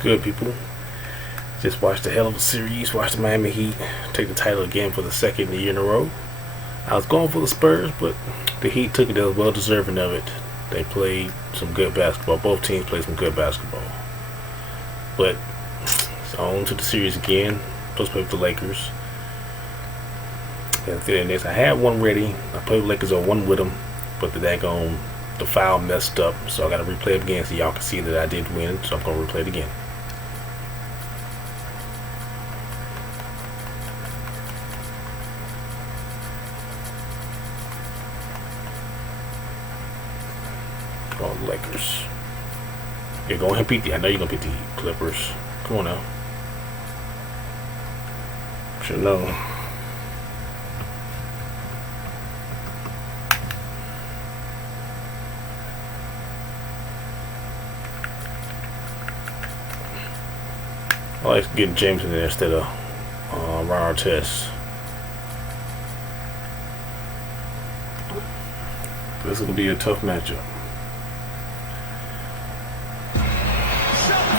Good, people. Just watched a hell of a series. Watched the Miami Heat take the title again for the second year in a row. I was going for the Spurs, but the Heat took it. They were well deserving of it. They played some good basketball. Both teams played some good basketball. But it's on to the series again. Supposed to play with the Lakers. I had one ready. I played with Lakers on one with them, but the foul messed up. So I got to replay it again so y'all can see that I did win. So I'm going to replay it again. Lakers. You're going to beat I know you're going to beat the Clippers. Come on now. Should know. I like getting James in there instead of Ron Artest. This will be a tough matchup.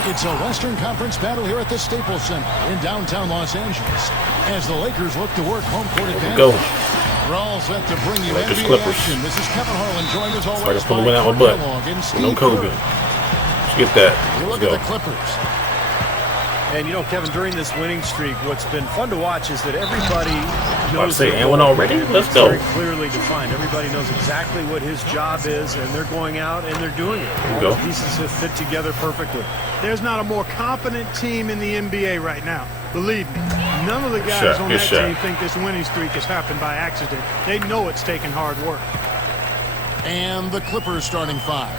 It's a Western Conference battle here at the Staples Center in downtown Los Angeles as the Lakers look to work home court advantage. Go. We're all set to bring you Lakers, NBA Clippers. action. This is Kevin Harlan, joined as always Sorry to pull by the win out my butt. No Kobe. Curry. Let's get that. You look Let's at the Clippers. And, you know, Kevin, during this winning streak, what's been fun to watch is that everybody knows and one already? Let's go. very clearly defined. Everybody knows exactly what his job is, and they're going out and they're doing it. All go. the pieces have fit together perfectly. There's not a more competent team in the NBA right now. Believe me, none of the guys on that team think this winning streak has happened by accident. They know it's taken hard work. And the Clippers starting five.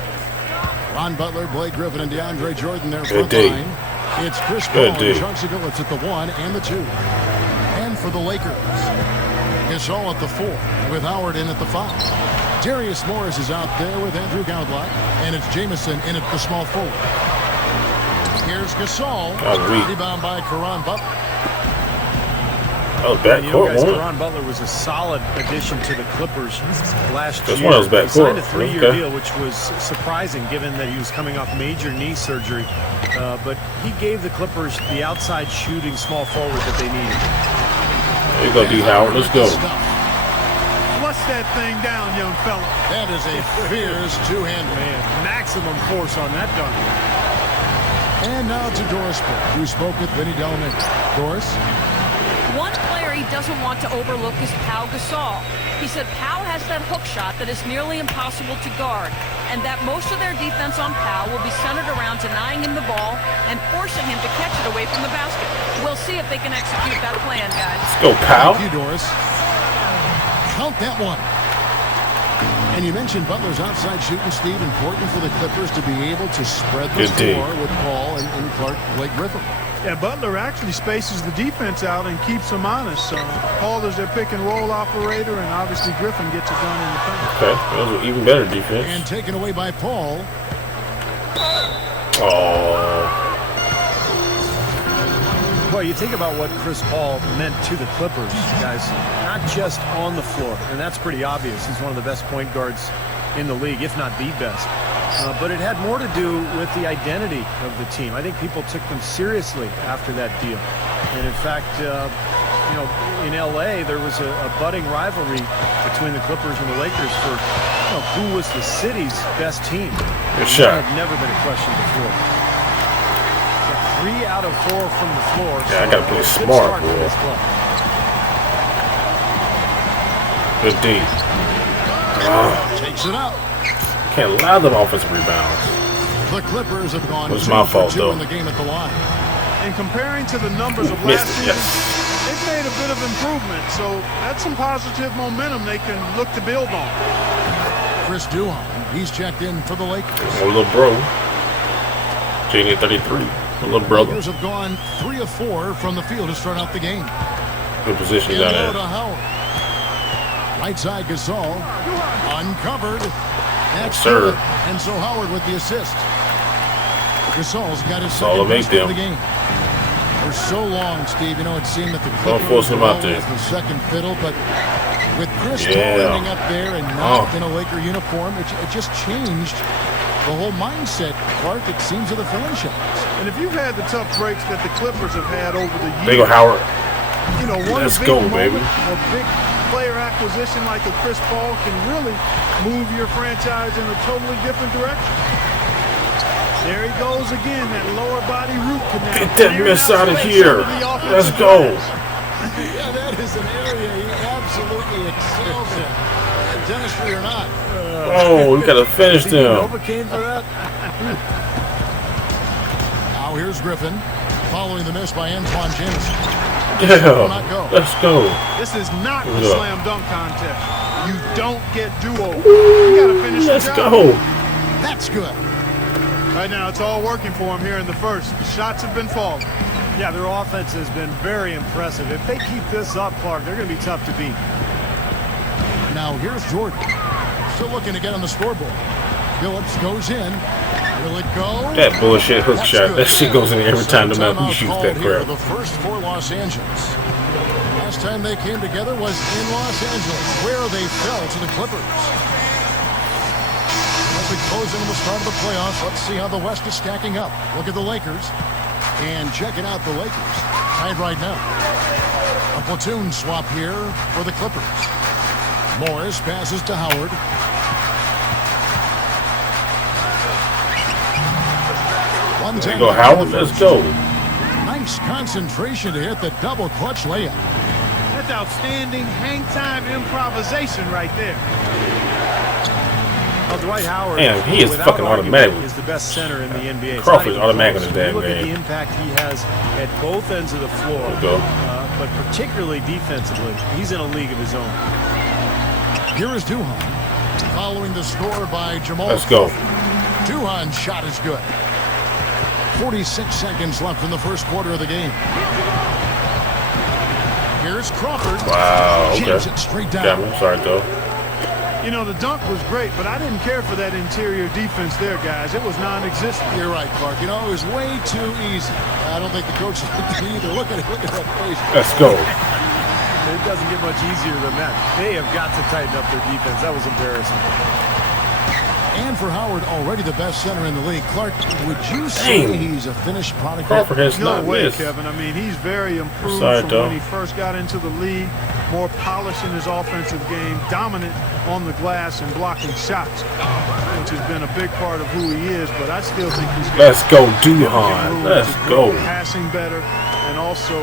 Ron Butler, Blake Griffin, and DeAndre Jordan there front line. It's Chris Paul and Chauncey Billups at the 1 and the 2. And for the Lakers, Gasol at the 4 with Howard in at the 5. Darius Morris is out there with Andrew Goudlack, and it's Jamison in at the small forward. Here's Gasol, rebound by Caron Butler. Oh, backcourt one. Caron Butler was a solid addition to the Clippers last year. That's one of those backcourt. He signed a 3-year deal, which was surprising given that he was coming off major knee surgery. But he gave the Clippers the outside shooting small forward that they needed. There you go, D. Howard. Let's go. Flush that thing down, young fella. That is a fierce two-hand man. Maximum force on that dunk. And now to Doris Burke, who spoke with Vinny Delman. Doris? One player he doesn't want to overlook is Pau Gasol. He said Pau has that hook shot that is nearly impossible to guard, and that most of their defense on Pau will be centered around denying him the ball and forcing him to catch it away from the basket. We'll see if they can execute that plan, guys. Let's go, Pau. Thank you, Doris. Count that one. And you mentioned Butler's outside shooting, Steve. Important for the Clippers to be able to spread the floor with Paul and Clark, Blake Griffin. Yeah, Butler actually spaces the defense out and keeps them honest. Paul is their pick and roll operator, and obviously Griffin gets it done in the paint. Okay, that was an even better defense. And taken away by Paul. Oh. Well, you think about what Chris Paul meant to the Clippers, guys, not just on the floor, and that's pretty obvious. He's one of the best point guards in the league, if not the best. But it had more to do with the identity of the team. I think people took them seriously after that deal. And in fact, you know, in L.A., there was a budding rivalry between the Clippers and the Lakers for who was the city's best team. Good shot. That had never been a question before. 3 out of 4 from the floor. Yeah, I gotta play smart, boy. Good D. Takes it up. Can't allow them offensive rebounds. The Clippers have gone 2 my for fault, 2 though. in the game at the line. And comparing to the numbers of Missed last it, season, they've made a bit of improvement. So that's some positive momentum they can look to build on. Chris Duhon, he's checked in for the Lakers. My little bro. Junior 33. My little brother. Lakers have gone 3 of 4 from the field to start out the game. Good position down Low there. to Howard. Right side Gasol. Uncovered. That's sir. good. And so Howard with the assist. Gasol's got his all second to make basket of them. the game. For so long, Steve, you know, it seemed that the Don't Clippers force him were out there. always the second fiddle, but with Chris Yeah. Paul ending up there and not in a Laker uniform, it just changed The whole mindset, Clark, it seems, of the franchise. And if you've had the tough breaks that the Clippers have had over the years, there you go, Howard. You know, one Let's big go, moment, baby. a big player acquisition like a Chris Paul can really move your franchise in a totally different direction. There he goes again, that lower body root canal. Get that mess out of here. Let's go. Yeah, that is an area he absolutely excels in. Dentistry or not. Oh, we got to finish them. Novocaine for that? Now here's Griffin, following the miss by Antoine Jameson. Yeah, let's go. This is not a slam dunk contest. You don't get do-overs. You got to finish the job. Let's go. That's good. Right now, it's all working for him here in the first. The shots have been falling. Yeah, their offense has been very impressive. If they keep this up, Clark, they're going to be tough to beat. Now here's Jordan. Still looking to get on the scoreboard. Phillips goes in. Will it go? That bullshit hook shot. That shit goes in every time, no matter who shoots that crap. The first for Los Angeles. Last time they came together was in Los Angeles, where they fell to the Clippers. As we close into the start of the playoffs, let's see how the West is stacking up. Look at the Lakers. And checking out the Lakers. Tied right now. A platoon swap here for the Clippers. Morris passes to Howard. There you go, Howard. Let's go. Nice concentration to hit the double clutch layup. That's outstanding hang-time improvisation right there. Well, Dwight Howard, Damn, he is without fucking argument, automatic. is the best center in the NBA. Crawford's automatic in this damn Look at game. the impact he has at both ends of the floor, but particularly defensively. He's in a league of his own. Here is Duhan, following the score by Jamal. Let's go. Duhan's shot is good. 46 seconds left in the first quarter of the game. Here's Crawford. Wow, okay. Jams it straight down. Got me. Sorry, though. You know, the dunk was great, but I didn't care for that interior defense there, guys. It was non-existent. You're right, Clark. You know, it was way too easy. I don't think the coach looked either. Look at that face. Let's go. It doesn't get much easier than that. They have got to tighten up their defense. That was embarrassing. And for Howard, already the best center in the league. Clark, would you say he's a finished product? Crawford has No not way, missed. Kevin. I mean, he's very improved from when he first got into the league. More polish in his offensive game, dominant on the glass and blocking shots, which has been a big part of who he is. But I still think he's Let's go, Duhan. Let's go. Passing better and also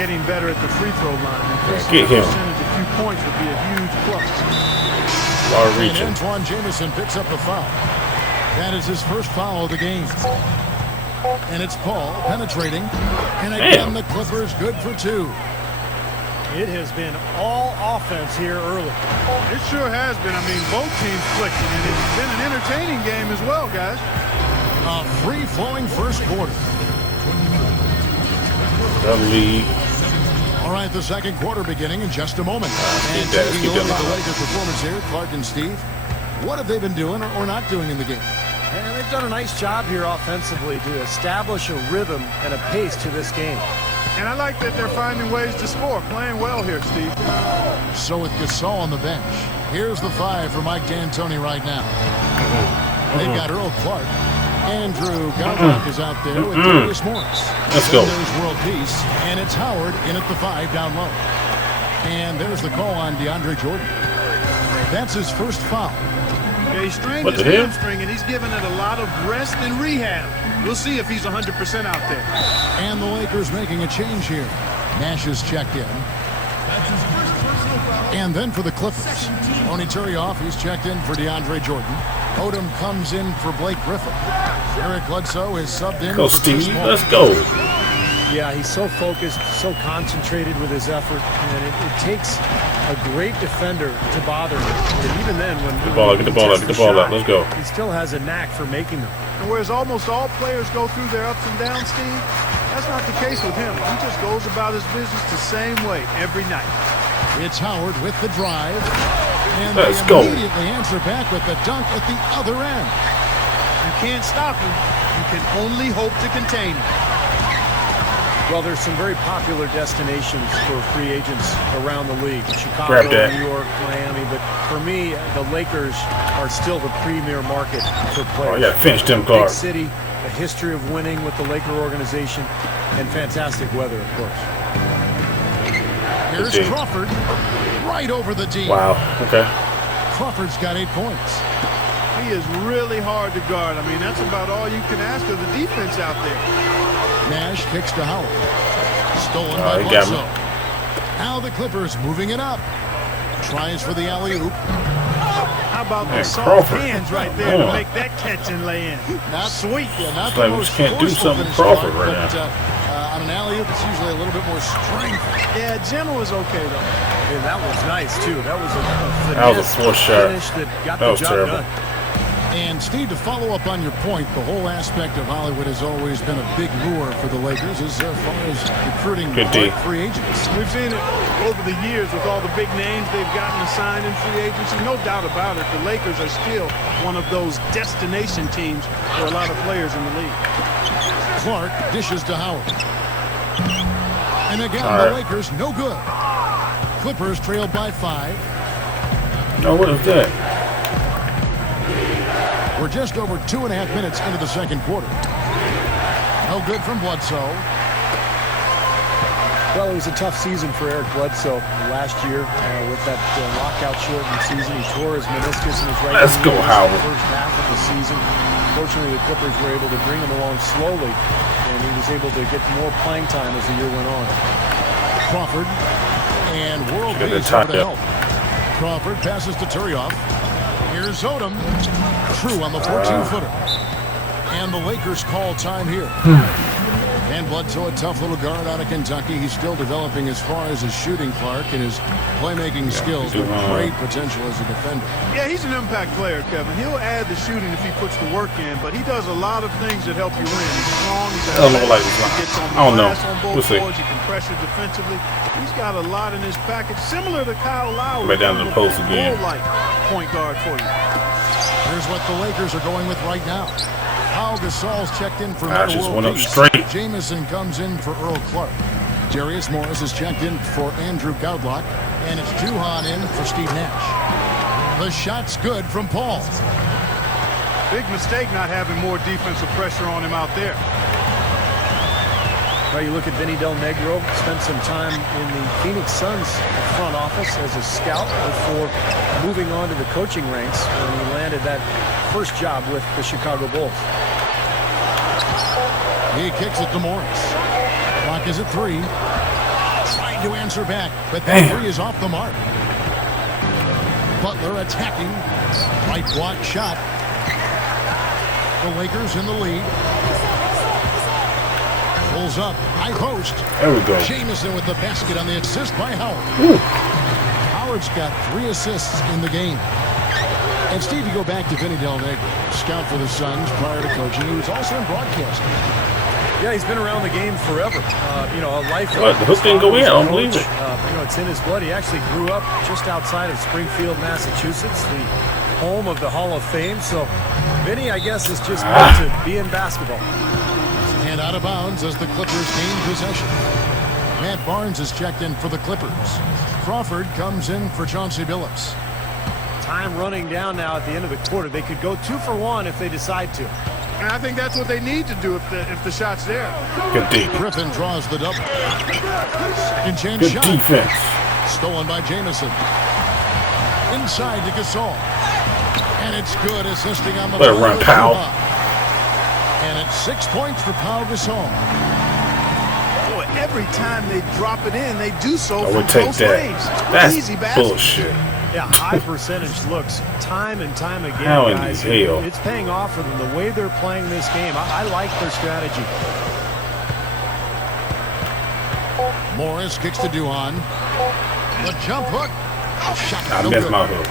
getting better at the free throw line. Get him. Percentage, a few points would be a huge plus. And Antoine Jameson picks up the foul. That is his first foul of the game. And it's Paul penetrating. And again, the Clippers good for two. It has been all offense here early. It sure has been. I mean, both teams clicking, and it's been an entertaining game as well, guys. A free-flowing first quarter. All right, the second quarter beginning in just a moment. And taking a look at the Lakers' performance here, Clark and Steve. What have they been doing or not doing in the game? And they've done a nice job here offensively to establish a rhythm and a pace to this game. And I like that they're finding ways to score. Playing well here, Steve. So with Gasol on the bench, here's the five for Mike D'Antoni right now. They've got Earl Clark. Andrew Godlock is out there with Darius Morris. Let's go. There's World Peace, and it's Howard in at the five down low. And there's the call on DeAndre Jordan. That's his first foul. Yeah, he strained his hamstring, and he's given it a lot of rest and rehab. We'll see if he's 100% out there. And the Lakers making a change here. Nash is checked in. And then for the Clippers, Tony Turioff, he's checked in for DeAndre Jordan. Odom comes in for Blake Griffin. Eric Bledsoe is subbed in. Go, Steve. Let's go. Yeah, he's so focused, so concentrated with his effort, and it takes a great defender to bother him. And even then, when get the ball out. Let's go. He still has a knack for making them. And whereas almost all players go through their ups and downs, Steve, that's not the case with him. He just goes about his business the same way every night. It's Howard with the drive. And Let's they go. immediately answer back with the dunk at the other end. You can't stop him. You can only hope to contain him. Well, there's some very popular destinations for free agents around the league. Chicago, New York, Miami. But for me, the Lakers are still the premier market for players. Oh, I got to finish them cards. Big city, a history of winning with the Laker organization, and fantastic weather, of course. Here's Crawford, right over the D. Wow, okay. Crawford's got 8 points. He is really hard to guard. I mean, that's about all you can ask of the defense out there. Nash kicks to Howard. Stolen by Bledsoe. Now the Clippers moving it up. Tries for the alley-oop. How about the soft hands right there to make that catch and lay in? Not sweet. Yeah, not like we just can't do something Crawford right now. On an alley-oop, it's usually a little bit more strength. Yeah, General is okay, though. And that was nice, too. That was a forced shot. That was terrible. Done. And, Steve, to follow up on your point, the whole aspect of Hollywood has always been a big lure for the Lakers as far as recruiting free agents. We've seen it over the years with all the big names they've gotten assigned in free agency. No doubt about it, the Lakers are still one of those destination teams for a lot of players in the league. Clark dishes to Howard. And again, the Lakers no good. Clippers trailed by 5. No, what is that? We're just over 2.5 minutes into the second quarter. No good from Bledsoe. Well, it was a tough season for Eric Bledsoe last year with that lockout-shortened season. He tore his meniscus in his right knee. Let's go, Howard. The first half of the season. Fortunately, the Clippers were able to bring him along slowly, and he was able to get more playing time as the year went on. Crawford and World Bees over to help. Crawford passes to Turioff. Here's Odom. True on the 14-footer. And the Lakers call time here. And Bledsoe, a tough little guard out of Kentucky. He's still developing as far as his shooting, Clark, and his playmaking skills with great potential as a defender. Yeah, he's an impact player, Kevin. He'll add the shooting if he puts the work in, but he does a lot of things that help you win. He's strong. He's athletic. He gets on the glass on both boards. He can pressure defensively. He's got a lot in his package, similar to Kyle Lowry. Right down to the post again. Point guard for you. Here's what the Lakers are going with right now. Pau Gasol's checked in for Meta just World went up Peace. straight. Jamison comes in for Earl Clark. Darius Morris is checked in for Andrew Goudlock. And it's Duhan in for Steve Nash. The shot's good from Paul. Big mistake not having more defensive pressure on him out there. Well, you look at Vinny Del Negro, spent some time in the Phoenix Suns front office as a scout before moving on to the coaching ranks when he landed that first job with the Chicago Bulls. He kicks it to Morris. Clock is at 3. Trying to answer back, but that 3 is off the mark. Butler attacking. Right block shot. The Lakers in the lead. Pulls up. High post. There we go. Jamison with the basket on the assist by Howard. Ooh. Howard's got 3 assists in the game. And Steve, you go back to Vinny Del Negro, scout for the Suns prior to coaching. He was also in broadcasting. Yeah, he's been around the game forever. You know, a life. What? The hook didn't go in. I don't believe it. You know, it's in his blood. He actually grew up just outside of Springfield, Massachusetts, the home of the Hall of Fame. So, Vinny, I guess, is just meant to be in basketball. And out of bounds as the Clippers gain possession. Matt Barnes is checked in for the Clippers. Crawford comes in for Chauncey Billups. Time running down now at the end of the quarter. They could go 2 for 1 if they decide to. And I think that's what they need to do if the shot's there. Good deep. Griffin draws the double. Second Good shot. defense. Stolen by Jamison. Inside to Gasol. And it's good, assisting on the Let it run, Powell. And it's 6 points for Pau Gasol. Boy, every time they drop it in, they do so I from would take close that. range. That's Easy basket. bullshit. Yeah, high percentage looks time and time again, How in guys. the hell? It's paying off for them the way they're playing this game. I like their strategy. Morris kicks to Duhan. The jump hook. Shot I no missed good. my hook.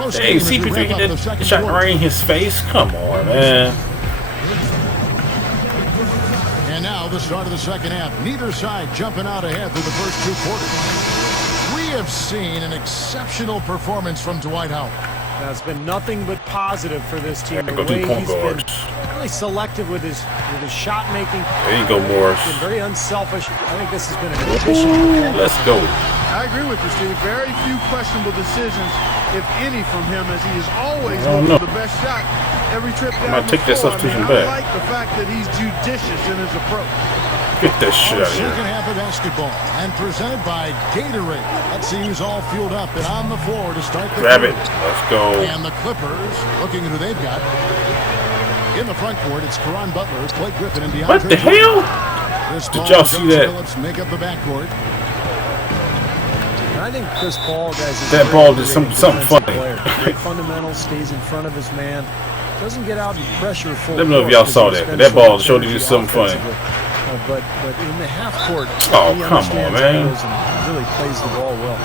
Close Hey, game as see if we you wrap can up get the that second shot quarter. right in his face. Come on, man. And now the start of the second half. Neither side jumping out ahead through the first 2 quarters. We have seen an exceptional performance from Dwight Howard. That's been nothing but positive for this team. The Go way do point he's been guards. really selective with his shot making. There you go, Morris. Been very unselfish. I think this has been an addition. Let's go. I agree with you, Steve. Very few questionable decisions, if any, from him, as he is always looking for the best shot every trip down. I might take that substitution I back. like the fact that he's judicious in his approach. Get that shit out of here. Second half of basketball and presented by Gatorade. That seems all fueled up and on the floor to start the Grab it. third. Let's go. And the Clippers, looking at who they've got. In the front court, it's Caron Butler, Blake Griffin, and DeAndre What the hell? Chris Did Paul y'all and see Coach that? Phillips make up the backcourt. I think Chris Paul, guys, is That a ball very did something defensive funny. player. Great fundamentals, stays in front of his man, doesn't get out and pressure full. Let me know if y'all saw that. That ball showed you something funny. But in the half court, Oh, he come on, understands man. angles and really plays the ball well.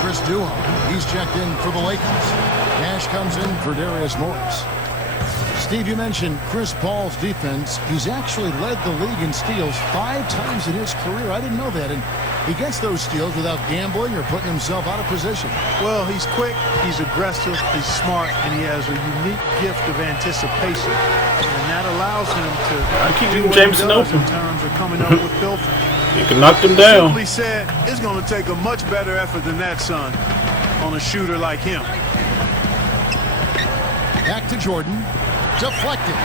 Chris Duhon, he's checked in for the Lakers. Nash comes in for Darius Morris. Steve, you mentioned Chris Paul's defense. He's actually led the league in steals 5 times in his career. I didn't know that. And he gets those steals without gambling or putting himself out of position. Well, he's quick, he's aggressive, he's smart, and he has a unique gift of anticipation. And that allows him to keep do leaving what Jameson he does open. in terms of coming up with filth. You can knock them down. Simply said, it's going to take a much better effort than that, son, on a shooter like him. Back to Jordan. Deflected.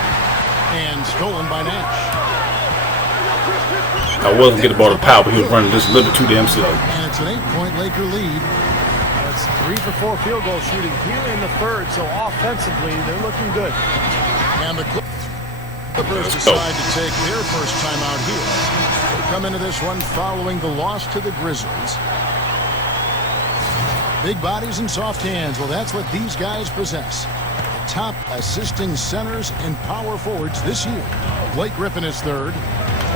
And stolen by Nash. I wasn't getting the ball to Powell, but he was running just a little bit too damn slow. And it's an 8-point Laker lead. That's 3 for 4 field goal shooting here in the third, so offensively, they're looking good. And the Clippers decide to take their first time out here. They come into this one following the loss to the Grizzlies. Big bodies and soft hands. Well, that's what these guys possess. The top assisting centers and power forwards this year. Blake Griffin is third.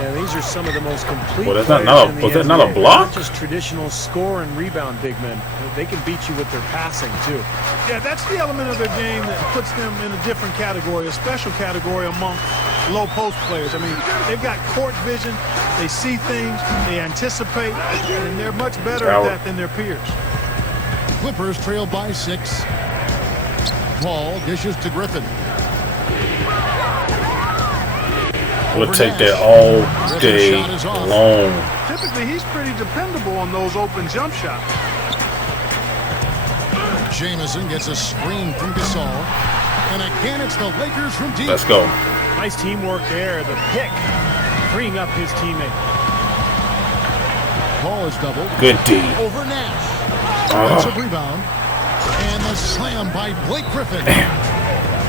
And these are some of the most complete Well, that's players not in the was that not a NBA. block? Not just traditional score and rebound big men. They can beat you with their passing, too. Yeah, that's the element of their game that puts them in a different category, a special category among low post players. I mean, they've got court vision, they see things, they anticipate, and they're much better at that than their peers. Clippers trail by 6. Paul dishes to Griffin. We'll take that all day long. Typically, he's pretty dependable on those open jump shots. Jamison gets a screen from Gasol. And again, it's the Lakers from deep. Let's go. Nice teamwork there. The pick, freeing up his teammate. Paul is doubled. Good D. Over Nash. Defensive rebound. And the slam by Blake Griffin.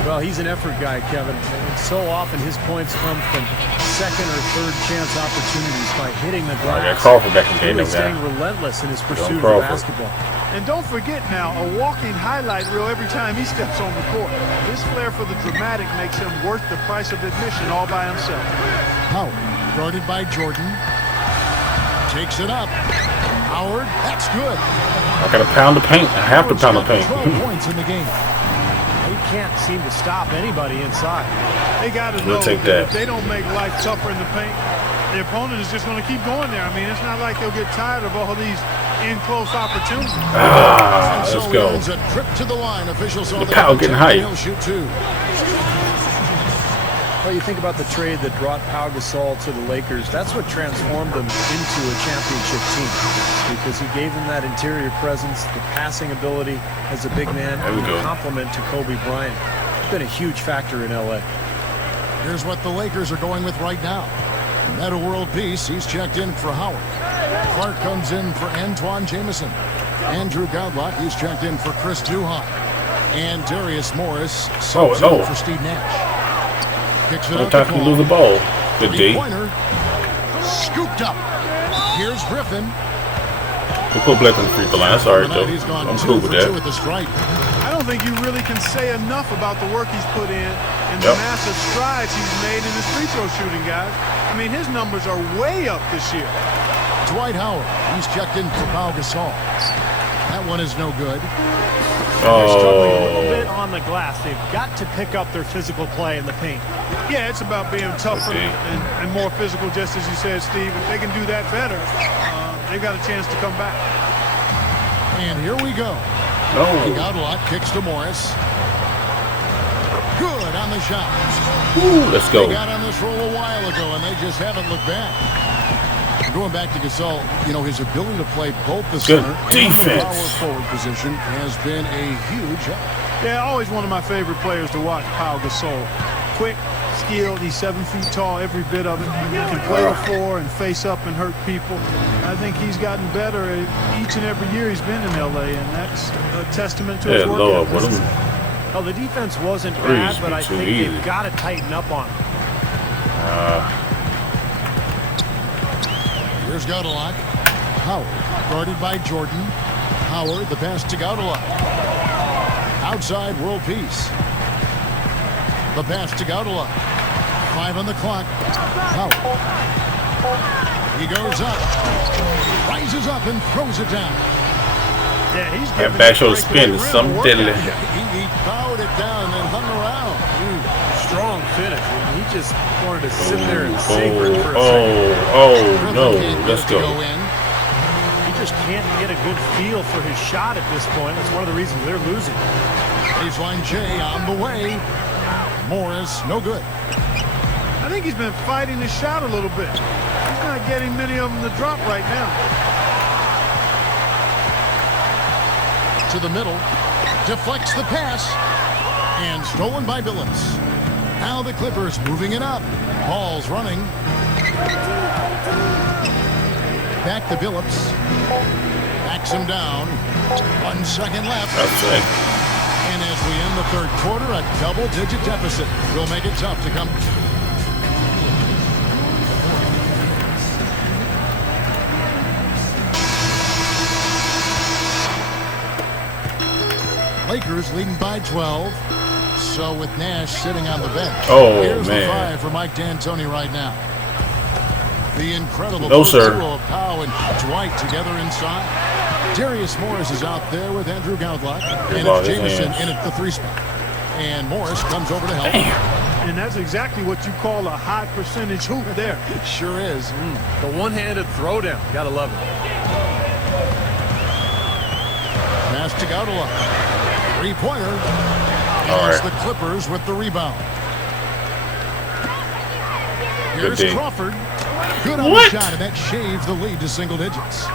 Well, he's an effort guy, Kevin. And so often his points come from second or third chance opportunities by hitting the glass. I got Crawford back in the game. Really staying relentless in his pursuit of basketball. And don't forget now, a walking highlight reel every time he steps on the court. This flair for the dramatic makes him worth the price of admission all by himself. Howard, guarded by Jordan. Takes it up. Howard, that's good. I got a pound of paint. I have to pound the paint. 12 points in the game. He can't seem to stop anybody inside. They got to know take that that. if they don't make life tougher in the paint, the opponent is just going to keep going there. I mean, it's not like they'll get tired of all these in-close opportunities. Let's go. A trip to the line. Officials saw The Powell getting hype. He'll shoot 2. Well, you think about the trade that brought Pau Gasol to the Lakers. That's what transformed them into a championship team because he gave them that interior presence, the passing ability as a big man, There we and go. a compliment to Kobe Bryant. It's been a huge factor in L.A. Here's what the Lakers are going with right now. Meta World Peace, he's checked in for Howard. Clark comes in for Antoine Jamison. Andrew Godlock, he's checked in for Chris Duhon. And Darius Morris, subs in for Steve Nash. Kicks it No up time to to Paul. lose the ball. Good D. Three-pointer. Scooped up. Here's Griffin. We put Blake on the free throw line. That's all right, though. He's gone I'm 2 cool for with that. 2 at the stripe. I don't think you really can say enough about the work he's put in and the massive strides he's made in his free throw shooting, guys. I mean, his numbers are way up this year. Dwight Howard, he's checked in for Pau Gasol. That one is no good. They're struggling a little bit on the glass. They've got to pick up their physical play in the paint. Yeah, it's about being tougher and more physical, just as you said, Steve. If they can do that better, they've got a chance to come back. And here we go. No. Gaudalot kicks to Morris. Good on the shot. Ooh, let's go. They got on this roll a while ago, and they just haven't looked back. Going back to Gasol, you know, his ability to play both the Good center defense. and the power forward position has been a huge help. Yeah, always one of my favorite players to watch, Pau Gasol. Quick, skilled, he's 7 feet tall, every bit of it. Can play the floor and face up and hurt people. I think he's gotten better each and every year he's been in L.A., and that's a testament to his work Lord, ethic. Well, the defense wasn't bad, but I think they've got to tighten up on it. Here's Gaudalot. Howard, guarded by Jordan. Howard, the pass to Gaudalot. Outside, world peace. The pass to Gaudalot. 5 on the clock. Howard. He goes up. Rises up and throws it down. Yeah, he's that back shoulder spin is something deadly. He powered it down and hung around. Strong finish. He just wanted to sit there and savor it for a second. No, let's go. He just can't get a good feel for his shot at this point. That's one of the reasons they're losing. Baseline J on the way. Morris, no good. I think he's been fighting his shot a little bit. He's not getting many of them to drop right now. To the middle, deflects the pass, and stolen by Billups. Now the Clippers moving it up. Ball's running. Back to Billups. Backs him down. 1 second left. That's it. And as we end the third quarter, a double-digit deficit will make it tough to come. Lakers leading by 12. So with Nash sitting on the bench. Here's the 5 for Mike D'Antoni right now. The incredible duo of Powell and Dwight together inside. Darius Morris is out there with Andrew Gaudalot. And it's Jameson in at the 3 spot. And Morris comes over to help. And that's exactly what you call a high percentage hoop there. It sure is. The one-handed throwdown. Gotta love it. Pass to Gaudalot. 3-pointer. And it's the Clippers with the rebound. Here's Crawford. Good on the shot, and that shaves the lead to single digits.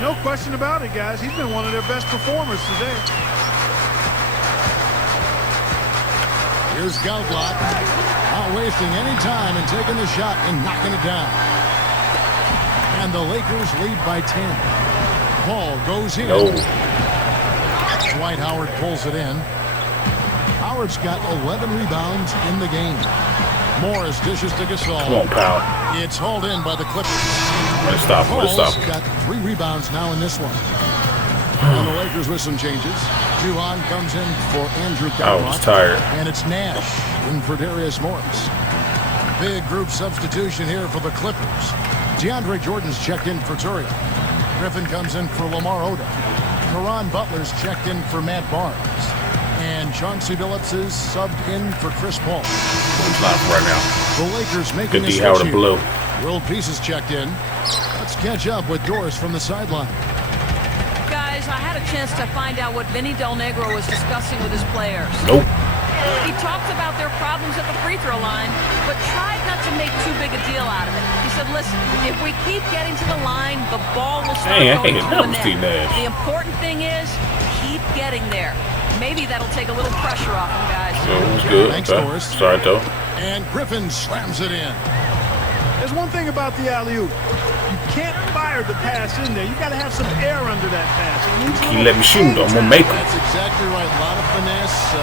No question about it, guys. He's been one of their best performers today. Here's Gaudalot. Not wasting any time and taking the shot and knocking it down. And the Lakers lead by 10. Ball goes in. Dwight Howard pulls it in. Howard's got 11 rebounds in the game. Morris dishes to Gasol. Come on, pal. It's hauled in by the Clippers. Let's stop. Got 3 rebounds now in this one. And the Lakers with some changes. Juwan comes in for Andrew Gaudalot. I was tired. And it's Nash in for Darius Morris. Big group substitution here for the Clippers. DeAndre Jordan's checked in for Turian. Griffin comes in for Lamar Odom. Caron Butler's checked in for Matt Barnes. And Chauncey Billups is subbed in for Chris Paul. Not right now. The Lakers making Good a D. switch Howard here. Blue. World Peace is checked in. Let's catch up with Doris from the sideline. Guys, I had a chance to find out what Vinny Del Negro was discussing with his players. Nope. He talked about their problems at the free throw line, but tried not to make too big a deal out of it. He said, listen, if we keep getting to the line, the ball will start going to the net. The important thing is keep getting there. Maybe that'll take a little pressure off him, guys. So it was good. Thanks, Doris. Sorry, though. And Griffin slams it in. There's one thing about the alley-oop. You can't fire the pass in there. You got to have some air under that pass. He let me shoot. I'm going to make him. That's exactly right. A lot of finesse.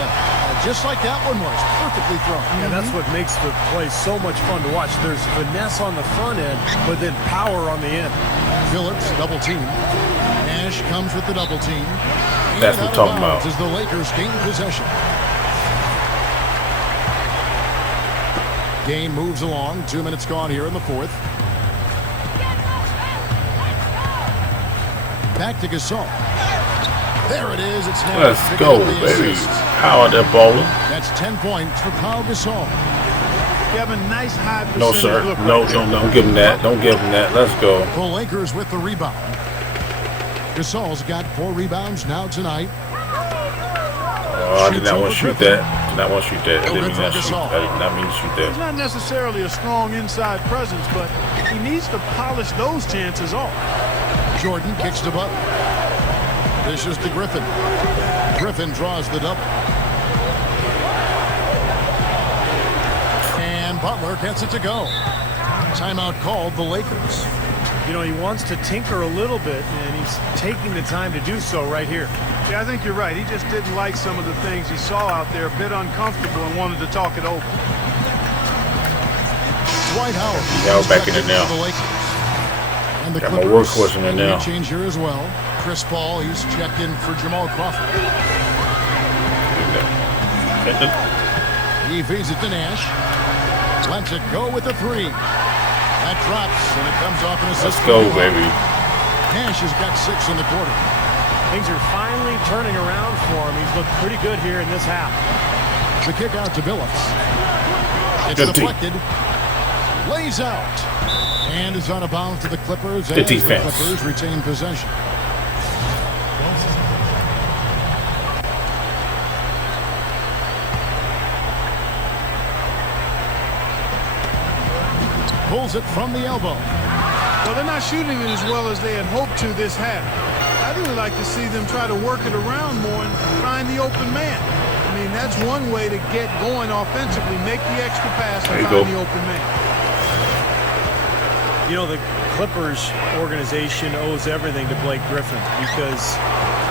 Just like that one was. Perfectly thrown. Yeah, that's what makes the play so much fun to watch. There's finesse on the front end, but then power on the end. Phillips, double team. Nash comes with the double team. That's what I'm talking about. As the Lakers gain possession. Game moves along. 2 minutes gone here in the fourth. Back to Gasol. There it is. It's now. Let's go, baby. How are they balling? That's 10 points for Pau Gasol. You have a nice high percentage. No, sir. No, don't give him that. Don't give him that. Let's go. The Lakers with the rebound. Gasol's got 4 rebounds now tonight. Oh, I did not want to shoot that. Did not want to shoot that. I did not mean to shoot that. He's not necessarily a strong inside presence, but he needs to polish those chances off. Jordan kicks to Butler. Dishes to Griffin. Griffin draws the double. And Butler gets it to go. Timeout called the Lakers. You know, he wants to tinker a little bit, and he's taking the time to do so right here. Yeah, I think you're right. He just didn't like some of the things he saw out there, a bit uncomfortable, and wanted to talk it over. Dwight Howard. Howard back in it now. And the got my workhorse in there now. Change here as well. Chris Paul, he's checked in for Jamal Crawford. He feeds it to Nash. Lets it go with a three. That drops, and it comes off an assist. Let's go, baby. Nash has got 6 in the quarter. Things are finally turning around for him. He's looked pretty good here in this half. The kick out to Billups. It's good deflected. Lays out. And is on a bounce to the Clippers. Good as defense. The Clippers retain possession. Pulls it from the elbow. Well, they're not shooting it as well as they had hoped to this half. I'd really like to see them try to work it around more and find the open man. I mean, that's one way to get going offensively. Make the extra pass and find the open man. You know, the Clippers organization owes everything to Blake Griffin because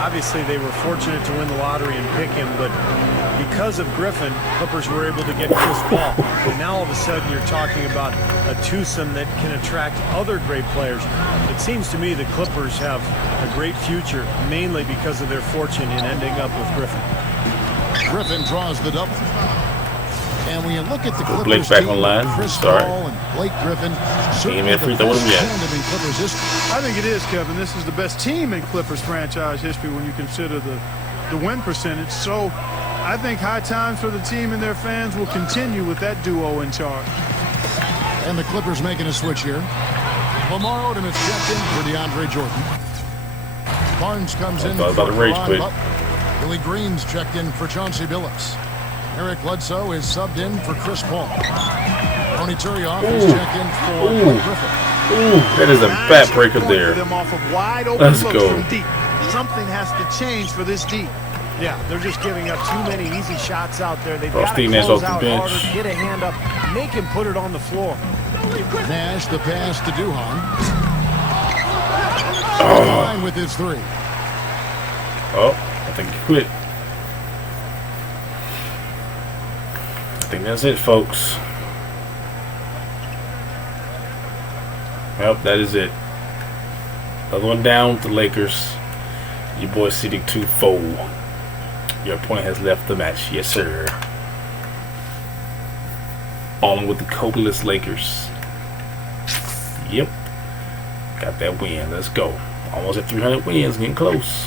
obviously they were fortunate to win the lottery and pick him, but because of Griffin, Clippers were able to get Chris Paul. And now all of a sudden you're talking about a twosome that can attract other great players. It seems to me the Clippers have a great future, mainly because of their fortune in ending up with Griffin. Griffin draws the double. And when you look at the Clippers Blake's back team, online. Chris Sorry. Paul and Blake Griffin, Game free throw him yet. in Clippers history. I think it is, Kevin. This is the best team in Clippers franchise history when you consider the win percentage. So I think high times for the team and their fans will continue with that duo in charge. And the Clippers making a switch here. Lamar Odom is checked in for DeAndre Jordan. Barnes comes in for Ron. Billy Green's checked in for Chauncey Billups. Eric Bledsoe is subbed in for Chris Paul. Tony Turioff is checked in for Blake Griffin. Ooh, that is a back breaker there. Them off of wide open Let's looks go. from deep. Something has to change for this deep. Yeah, they're just giving up too many easy shots out there. They've Oh, got to Steve Nash close off the out bench. harder, get a hand up, make him put it on the floor. Nash the pass to Duhan. Line with his three. Oh, I think he quit. I think that's it, folks. Well, that is it. Another one down with the Lakers. Your boy sitting 2-4. Your opponent has left the match. Yes, sir. On with the Kobe-less Lakers. Yep. Got that win. Let's go. Almost at 300 wins. Getting close.